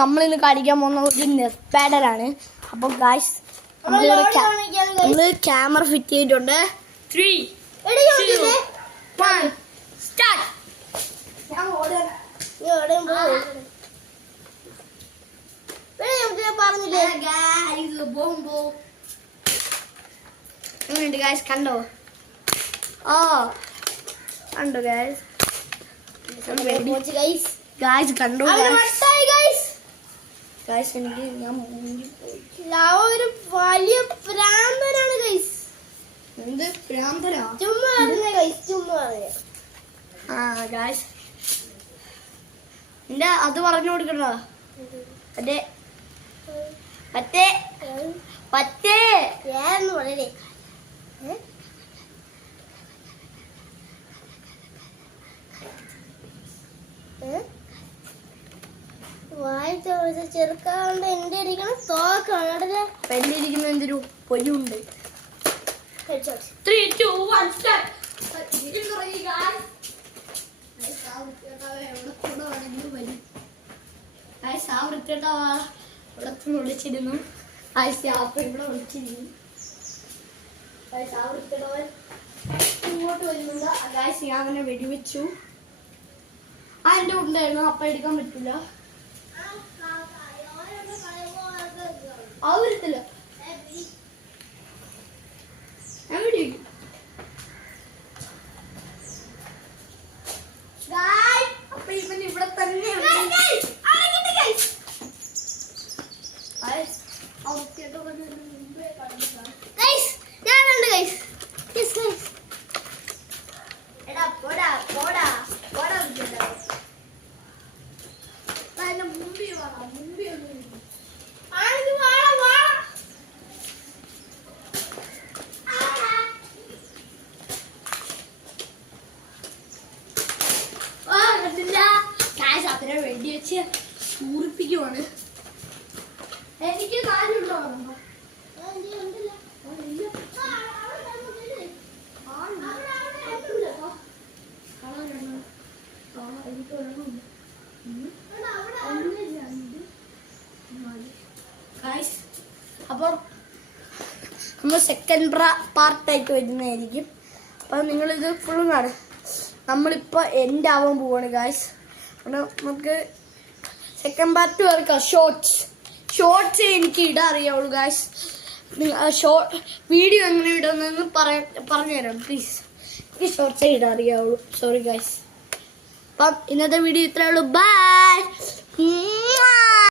നമ്മളിന്ന് കളിക്കാൻ പോകുന്ന ഒരു നെസ്പാഡലാണ്. അപ്പൊ ഗായ്സ് നമ്മള് ക്യാമറ ഫിറ്റ് ചെയ്തിട്ടുണ്ട്. 3, 2, 1 സ്റ്റാർട്ട്. എങ്ങനെയുണ്ട് ഗായ്സ്? കണ്ടോ? ഓ കണ്ടോ ഗായ്സ്? ഗായ്സ് കണ്ടോ? ഗായ്സ് എനിക്ക് ഞാൻ ഒരു വലിയ പ്രാന്തനാണ് ഗൈസ്. എന്ത് പ്രാന്തനാ? ചുമ്മാ പറഞ്ഞ ഗൈസ്, ചുമ്മാ പറഞ്ഞ. ആ ഗായ്സ് നിന്റെ അത് പറഞ്ഞു കൊടുക്കണോ? മറ്റേ മറ്റേ മറ്റേ ഏന്ന് പറയണേ. ചെറുക്കാണ്ട് എന്റെ ഇരിക്കണം തോക്കാണ്. എന്റെ ഇരിക്കുന്ന എന്തൊരു പൊയ്യുണ്ട്. 3, 2, 1 സ്റ്റാർട്ട്. വിളിച്ചിരുന്നു. ഇവിടെ വിളിച്ചിരുന്നു. ഇങ്ങോട്ട് വരുന്നില്ല. ഞാൻ അങ്ങനെ വെടിവെച്ചു. ആ എന്റെ ഉണ്ടായിരുന്നു. അപ്പൊ എടുക്കാൻ പറ്റില്ല. ആ വരത്തില്ല. ഞാൻ വെടിവെക്കും. അപ്പൊ ഇവൻ ഇവിടെ തന്നെ അതിനെ വെടി വെച്ച് പൂരിപ്പിക്കുവാണ്. എനിക്ക് കാര്യമുണ്ടോ? അപ്പൊ നമ്മൾ സെക്കൻഡ് പാർട്ടായിട്ട് വരുന്നതായിരിക്കും. അപ്പൊ നിങ്ങളിത് ഫുള്ളും കാണും. നമ്മളിപ്പോ എൻഡ് ആവാൻ പോവാണ് ഗായ്സ്. നമുക്ക് സെക്കൻഡ് പാർട്ട് വരക്കാം. ഷോർട്സ് എനിക്ക് ഇടാൻ അറിയാവുള്ളൂ ഗായ്സ്. വീഡിയോ എങ്ങനെ ഇടുന്നെന്ന് പറഞ്ഞു തരാം പ്ലീസ്. എനിക്ക് ഷോർട്സേ ഇടാൻ അറിയാവുള്ളൂ. Sorry guys. അപ്പം ഇന്നത്തെ വീഡിയോ ഇത്രയേ ഉള്ളൂ. ബൈ.